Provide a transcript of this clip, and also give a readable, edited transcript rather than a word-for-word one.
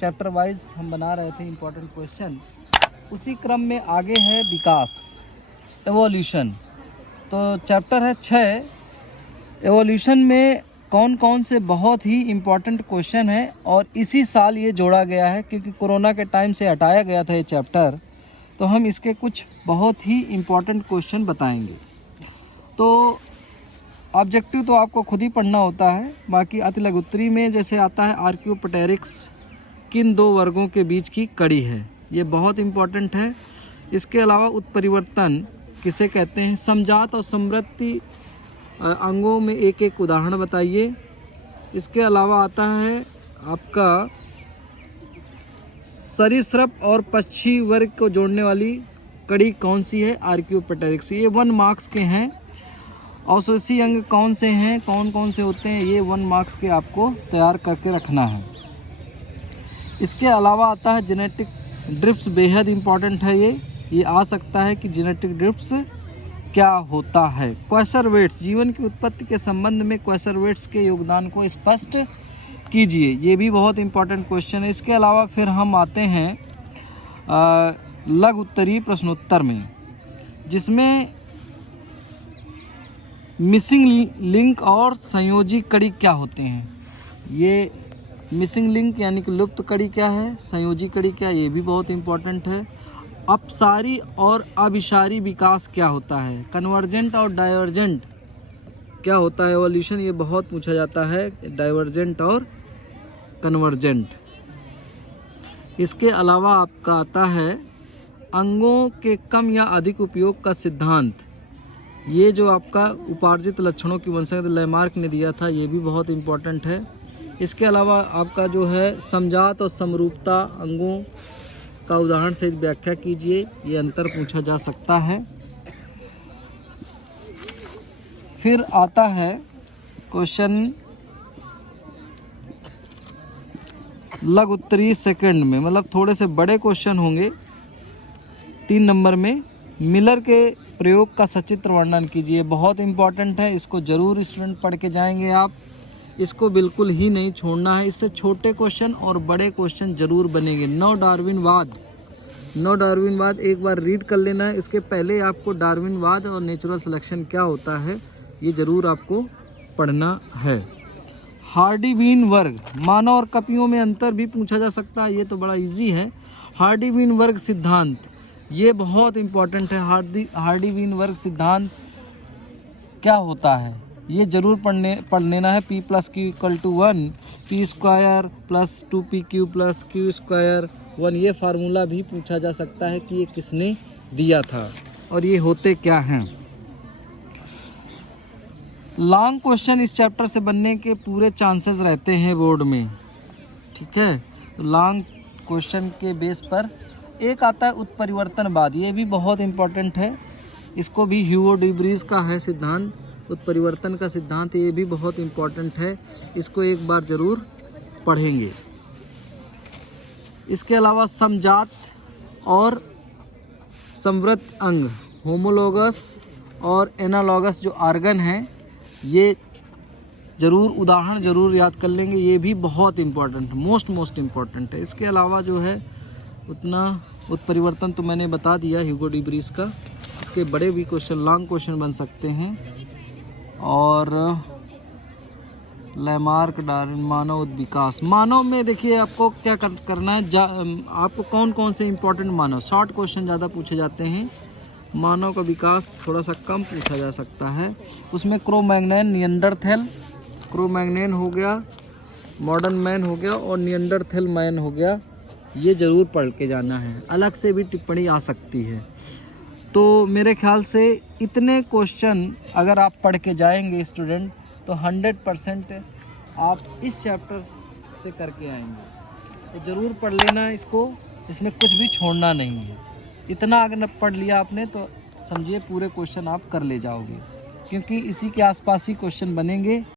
Chapter wise हम बना रहे थे इम्पोर्टेंट क्वेश्चन, उसी क्रम में आगे है विकास, एवोल्यूशन। तो चैप्टर है 6, एवोल्यूशन में कौन कौन से बहुत ही इम्पोर्टेंट क्वेश्चन है, और इसी साल ये जोड़ा गया है क्योंकि कोरोना के टाइम से हटाया गया था ये चैप्टर। तो हम इसके कुछ बहुत ही इम्पोर्टेंट क्वेश्चन बताएंगे। तो ऑब्जेक्टिव तो आपको खुद ही पढ़ना होता है। बाकी अति लघुत्तरी में जैसे आता है आर्क्योपटेरिक्स किन दो वर्गों के बीच की कड़ी है, ये बहुत इम्पोर्टेंट है। इसके अलावा उत्परिवर्तन किसे कहते हैं, समजात और समृद्धि अंगों में एक एक उदाहरण बताइए। इसके अलावा आता है आपका सरीसृप और पक्षी वर्ग को जोड़ने वाली कड़ी कौन सी है, आर्क्योपटेरिक्स। ये 1 मार्क्स के हैं। औससी अंग कौन से हैं, कौन कौन से होते हैं, ये 1 मार्क्स के आपको तैयार करके रखना है। इसके अलावा आता है जेनेटिक ड्रिफ्ट्स, बेहद इम्पॉर्टेंट है ये आ सकता है कि जेनेटिक ड्रिफ्ट्स क्या होता है। क्वेसरवेट्स, जीवन की उत्पत्ति के संबंध में क्वेसरवेट्स के योगदान को स्पष्ट कीजिए, ये भी बहुत इम्पॉर्टेंट क्वेश्चन है। इसके अलावा फिर हम आते हैं लघु उत्तरीय प्रश्नोत्तर में, जिसमें मिसिंग लिंक और संयोजी कड़ी क्या होते हैं। ये मिसिंग लिंक यानी कि लुप्त कड़ी क्या है, संयोजी कड़ी क्या, ये भी बहुत इम्पोर्टेंट है। अपसारी और अभिसारी विकास क्या होता है, कन्वर्जेंट और डाइवर्जेंट क्या होता है, एवोल्यूशन, ये बहुत पूछा जाता है, डाइवर्जेंट और कन्वर्जेंट। इसके अलावा आपका आता है अंगों के कम या अधिक उपयोग का सिद्धांत, ये जो आपका उपार्जित लक्षणों की वंशावली लैमार्क ने दिया था, ये भी बहुत इम्पोर्टेंट है। इसके अलावा आपका जो है समजात और समरूपता अंगों का उदाहरण सहित व्याख्या कीजिए, ये अंतर पूछा जा सकता है। फिर आता है क्वेश्चन लघु उत्तरीय सेकंड में, मतलब थोड़े से बड़े क्वेश्चन होंगे 3 नंबर में। मिलर के प्रयोग का सचित्र वर्णन कीजिए, बहुत इम्पोर्टेंट है, इसको जरूर स्टूडेंट पढ़ के जाएंगे आप, इसको बिल्कुल ही नहीं छोड़ना है। इससे छोटे क्वेश्चन और बड़े क्वेश्चन जरूर बनेंगे। नौ डार्विनवाद एक बार रीड कर लेना है। इसके पहले आपको डार्विनवाद और नेचुरल सिलेक्शन क्या होता है ये जरूर आपको पढ़ना है। हार्डी-वीन वर्ग, मानव और कपियों में अंतर भी पूछा जा सकता है, ये तो बड़ा इजी है। हार्डी-वीन वर्ग सिद्धांत, ये बहुत इम्पोर्टेंट है। हार्डी-वीन वर्ग सिद्धांत क्या होता है ये जरूर पढ़ लेना है। P+Q=1, P² + 2PQ + Q² 1, ये फार्मूला भी पूछा जा सकता है कि ये किसने दिया था और ये होते क्या हैं। लॉन्ग क्वेश्चन इस चैप्टर से बनने के पूरे चांसेस रहते हैं बोर्ड में, ठीक है। तो लॉन्ग क्वेश्चन के बेस पर एक आता है उत्परिवर्तनवाद, ये भी बहुत इम्पोर्टेंट है। इसको भी ह्यूगो डी ब्रीज का है सिद्धांत, उत्परिवर्तन का सिद्धांत, ये भी बहुत इम्पोर्टेंट है, इसको एक बार जरूर पढ़ेंगे। इसके अलावा समजात और समृद्ध अंग, होमोलोगस और एनालॉगस जो आर्गन हैं, ये जरूर उदाहरण जरूर याद कर लेंगे, ये भी बहुत इम्पोर्टेंट, मोस्ट इम्पोर्टेंट है। इसके अलावा जो है उतना उत्परिवर्तन तो मैंने बता दिया ह्यूगो डी ब्रीज का, इसके बड़े भी क्वेश्चन लॉन्ग क्वेश्चन बन सकते हैं। और लैमार्क, डार्विन, मानव विकास, मानव में देखिए आपको क्या करना है, आपको कौन कौन से इम्पोर्टेंट मानव, शॉर्ट क्वेश्चन ज़्यादा पूछे जाते हैं, मानव का विकास थोड़ा सा कम पूछा जा सकता है। उसमें क्रो-मैग्नन, निएंडरथैल, क्रो-मैग्नन हो गया, मॉडर्न मैन हो गया और निएंडरथैल मैन हो गया, ये ज़रूर पढ़ के जाना है। अलग से भी टिप्पणी आ सकती है। तो मेरे ख्याल से इतने क्वेश्चन अगर आप पढ़ के जाएंगे स्टूडेंट, तो 100% आप इस चैप्टर से करके आएंगे। तो ज़रूर पढ़ लेना इसको, इसमें कुछ भी छोड़ना नहीं है। इतना अगर पढ़ लिया आपने तो समझिए पूरे क्वेश्चन आप कर ले जाओगे, क्योंकि इसी के आसपास ही क्वेश्चन बनेंगे।